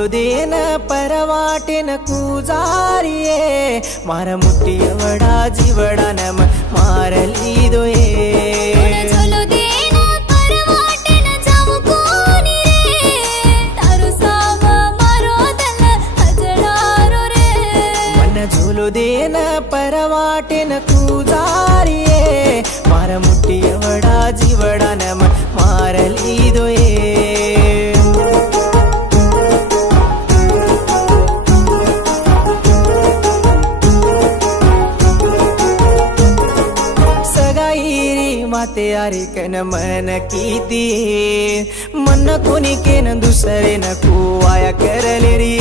झुलुदेन परवाटेन कुजारिये मारा मुट्टियवडा जीवडान मारलिदोये झुलुदेन परवाटेन कुजारिये मारा मुट्टियवडा जीवडान मारलिदोये माते यारी कन मन कीती मन कोणी केन दुसरे न कुवाया करले रे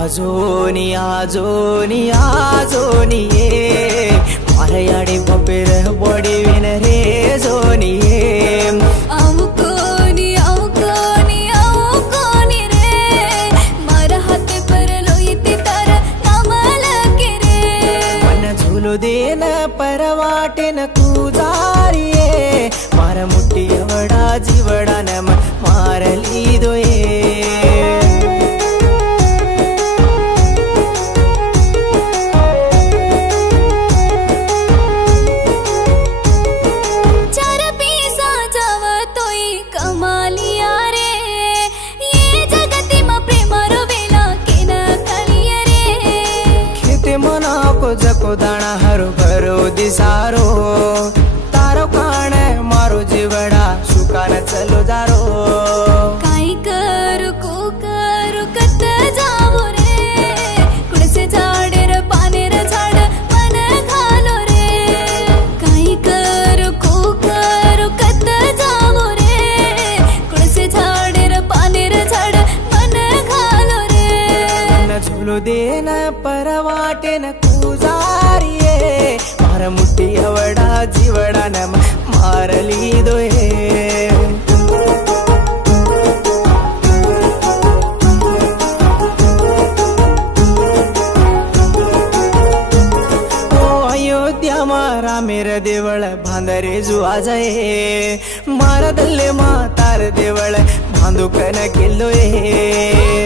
आजोनी आजोनी आजोनी मारयाडे बपेर बड़ी विन रे जोनी झुलुदेन परवाटेन कुजारिये मारा मुट्टियवडा जीवडान मारलिदोये जको दाणा हरो भरो दिसारो तारो काण मारो जीवडा सुकान चलो जारो काई करू को करू कत जावो रे कुणसे झाडेर पानेर झाड मन घालो रे काई करू को करू कत जावो रे कुणसे झाडेर पानेर झाड मन घालो रे झुलुदेन परवाटेन कुजारिये मारा मुट्टियवडा जीवडान मारलिदोये रामेर देवळ बांधरे जुआजये मारदल्ले मातार देवळ बांधुकन केल्लोये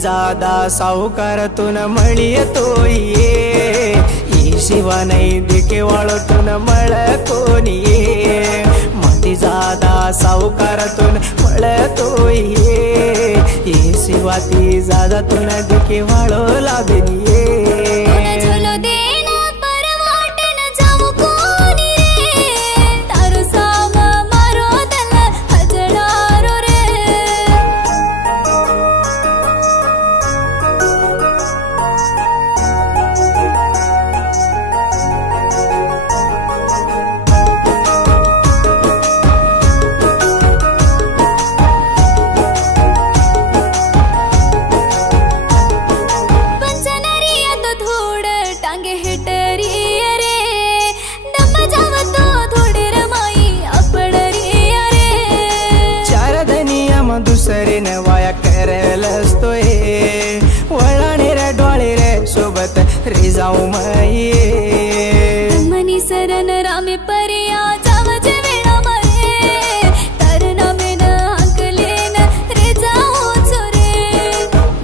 जादा साहुकारातून मळियतोये शिवा नाही दिके वाळतून मळकोनिये माती जादा साहुकारातून मळतोये शिवा ती जादातून दिके वाळो लाभनिये दुसरे न वाया करलस्तोय वळाणे रे डोळे रे सोबत रे जाऊ माये मनी सरन रामे परिया जावजे वेळा मरे तर नामेन अंकलेन रे जाऊ चोरे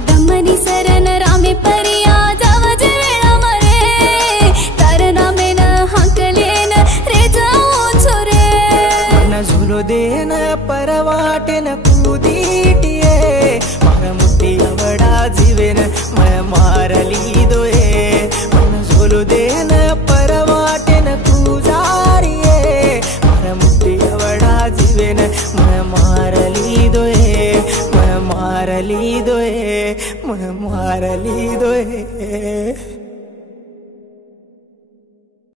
दमनी सरन रामे परिया जावजे वेळा मरे तर नामेन अंकलेन रे जाऊ चोरे मन झुलुदेन परवाटेन कुदीटिये मारा मुट्टियवडा जीवेन मारलिदोये मन झुलुदेन परवाटेन कुजारिये मारा मुट्टियवडा जीवेन मारलिदोये मारलिदोये मारलिदोये